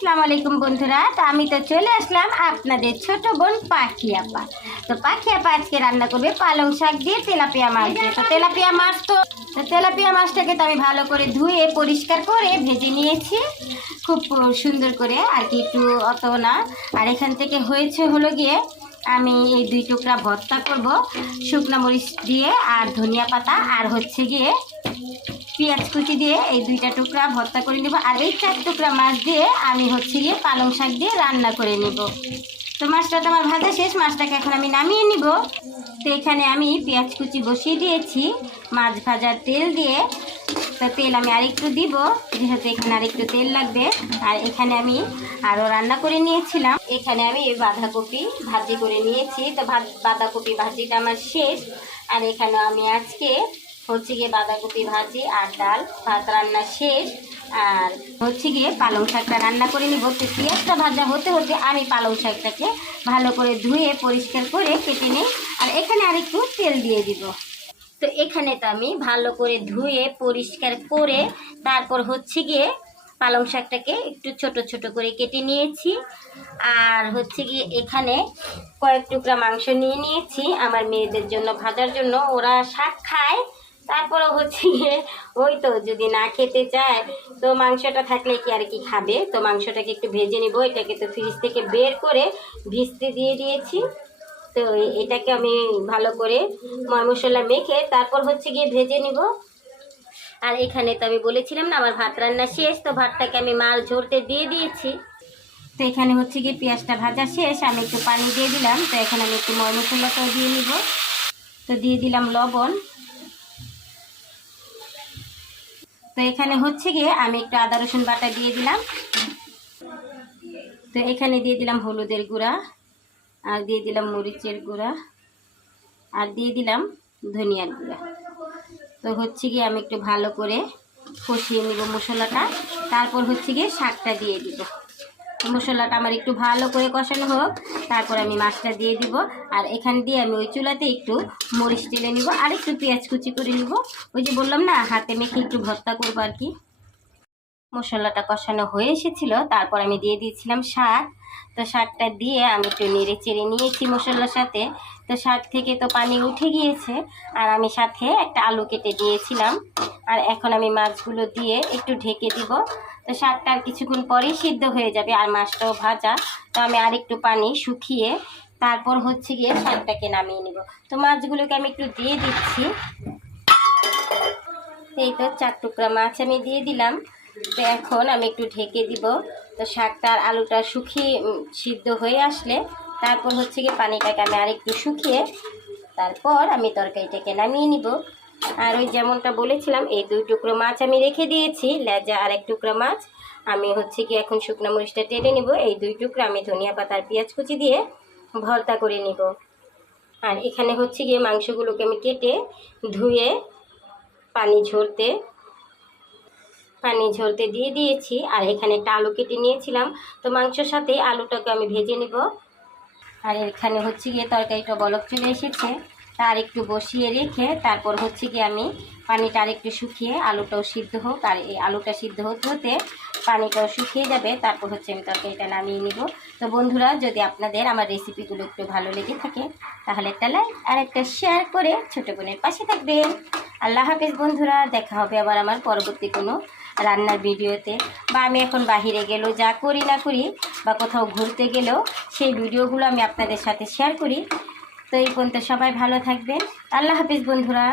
আসসালামু আলাইকুম বন্ধুরা। তো আমি তো চলে আসলাম আপনাদের ছোট বোন পাখি আপা। তো পাখি আপা আজকে রান্না করবে পালং শাক দিয়ে তেলাপিয়া মাছ দিয়ে। তো তেলাপিয়া মাছটাকে তো আমি ভালো করে ধুয়ে পরিষ্কার করে ভেজে নিয়েছি খুব সুন্দর করে, আর কি একটু অত না। আর এখান থেকে হয়েছে হলো গিয়ে আমি এই 2 টুকরা ভর্তা করব শুকনো মরিচ দিয়ে আর ধনিয়া পাতা, আর হচ্ছে গিয়ে পেঁয়াজ কুচি দিয়ে এই 2টা টুকরা ভর্তা করে নেব। আর এই 4 টুকরা মাছ দিয়ে আমি হচ্ছে গিয়ে পালং শাক দিয়ে রান্না করে নেব। তো মাছটা তো আমার ভাজা শেষ, মাছটাকে এখন আমি নামিয়ে নিব। তো এখানে আমি পেঁয়াজ কুচি বসিয়ে দিয়েছি মাছ ভাজার তেল দিয়ে। তো তেল আমি আরেকটু দিব, যেহেতু এখানে আরেকটু তেল লাগবে। আর এখানে আমি আরও রান্না করে নিয়েছিলাম, এখানে আমি বাঁধাকপি ভাজি করে নিয়েছি। তো বাঁধাকপি ভাজিটা আমার শেষ। আর এখানে আমি আজকে হচ্ছে গিয়ে বাঁধাকপি ভাজি আর ডাল ভাত রান্না শেষ। আর হচ্ছে গিয়ে পালং শাকটা রান্না করে নিব। তো পেঁয়াজটা ভাজা হতে হতে আমি পালং শাকটাকে ভালো করে ধুয়ে পরিষ্কার করে কেটে নিই। আর এখানে আরেকটু তেল দিয়ে দিব। তো এখানে তো আমি ভালো করে ধুয়ে পরিষ্কার করে তারপর হচ্ছে গিয়ে পালং শাকটাকে একটু ছোট ছোট করে কেটে নিয়েছি। আর হচ্ছে গিয়ে এখানে কয়েক টুকরা মাংস নিয়ে নিয়েছি আমার মেয়েদের জন্য ভাজার জন্য, ওরা শাক খায়। তারপরে হচ্ছে গিয়ে ওই তো যদি না খেতে চায় তো মাংসটা থাকলে কি আর কি খাবে। তো মাংসটাকে একটু ভেজে নিব। এটাকে তো ফ্রিজ থেকে বের করে ভিজতে দিয়ে দিয়েছি। তো এটাকে আমি ভালো করে ময় মশলা মেখে তারপর হচ্ছে গিয়ে ভেজে নিব। আর এখানে তো আমি বলেছিলাম না আমার ভাত রান্না শেষ, তো ভাতটাকে আমি মাছ ঝরতে দিয়ে দিয়েছি। তো এখানে হচ্ছে গিয়ে পেঁয়াজটা ভাজা শেষ, আমি একটু পানি দিয়ে দিলাম। তো এখানে আমি একটু ময় মশলাটাও দিয়ে নিব। তো দিয়ে দিলাম লবণ। তো এখানে হচ্ছে গিয়ে আমি একটু আদা রসুন বাটা দিয়ে দিলাম। তো এখানে দিয়ে দিলাম হলুদের গুঁড়া, আর দিয়ে দিলাম মরিচের গুঁড়া, আর দিয়ে দিলাম ধনিয়ার গুঁড়া। তো হচ্ছে গিয়ে আমি একটু ভালো করে কষিয়ে নিব মশলাটা। তারপর হচ্ছে গিয়ে শাকটা দিয়ে দিব। মশলাটা আমার একটু ভালো করে কষানো হোক, তারপর আমি মাছটা দিয়ে দিব। আর এখান দিয়ে আমি ওই চুলাতে একটু মরিচ টেলে নিব আর একটু পেঁয়াজ কুচি করে নিব। ওই যে বললাম না হাতে মেখে একটু ভর্তা করবো আর কি। মশলাটা কষানো হয়ে এসেছিল, তারপর আমি দিয়ে দিয়েছিলাম শাক। তো শাকটা দিয়ে আমি একটু নেড়ে চেড়ে নিয়েছি মশলার সাথে। তো শাক থেকে তো পানি উঠে গিয়েছে, আর আমি সাথে একটা আলু কেটে দিয়েছিলাম। আর এখন আমি মাছগুলো দিয়ে একটু ঢেকে দিব। তো শাকটা আর কিছুক্ষণ পরেই সিদ্ধ হয়ে যাবে, আর মাছটাও ভাজা। তো আমি আর একটু পানি শুকিয়ে তারপর হচ্ছে গিয়ে শাকটাকে নামিয়ে নিব। তো মাছগুলোকে আমি একটু দিয়ে দিচ্ছি। এই তো 4 টুকরা মাছ আমি দিয়ে দিলাম। তো এখন আমি একটু ঢেকে দিব। তো শাকটা আর আলুটা শুকিয়ে সিদ্ধ হয়ে আসলে তারপর হচ্ছে গিয়ে পানিটাকে আমি আরেকটু শুকিয়ে তারপর আমি তরকারিটাকে নামিয়ে নিব। আর ওই যেমনটা বলেছিলাম এই 2 টুকরো মাছ আমি রেখে দিয়েছি, লেজা আর 1 টুকরা মাছ আমি হচ্ছে গিয়ে এখন শুকনো মরিচটা টেনে নিব। এই 2 টুকরা আমি ধনিয়া পাতা আর পেঁয়াজ কুচি দিয়ে ভর্তা করে নিব। আর এখানে হচ্ছে গিয়ে মাংসগুলোকে আমি কেটে ধুয়ে পানি ঝরতে দিয়ে দিয়েছি। আর এখানে একটা আলু কেটে নিয়েছিলাম, তো মাংসের সাথে আলুটাকে আমি ভেজে নিব। আর এখানে হচ্ছে গিয়ে তরকারিটা বলক চলে এসেছে, তার একটু বসিয়ে রেখে তারপর হচ্ছে গিয়ে আমি পানিটা আর একটু শুকিয়ে আলুটাও সিদ্ধ হোক। আর এই আলুটা সিদ্ধ হতে হতে পানিটাও শুকিয়ে যাবে, তারপর হচ্ছে আমি তরকারিটা নামিয়ে নিব। তো বন্ধুরা, যদি আপনাদের আমার রেসিপিগুলো একটু ভালো লেগে থাকে তাহলে একটা লাইক আর একটা শেয়ার করে ছোটো বোনের পাশে থাকবেন। আল্লাহ হাফেজ বন্ধুরা, দেখা হবে আবার আমার পরবর্তী কোনো রান্নার ভিডিওতে। বা আমি এখন বাহিরে গেলেও যা করি না করি বা কোথাও ঘুরতে গেলেও সেই ভিডিওগুলো আমি আপনাদের সাথে শেয়ার করি। তো এই পর্যন্ত সবাই ভালো থাকবেন। আল্লাহ হাফেজ বন্ধুরা।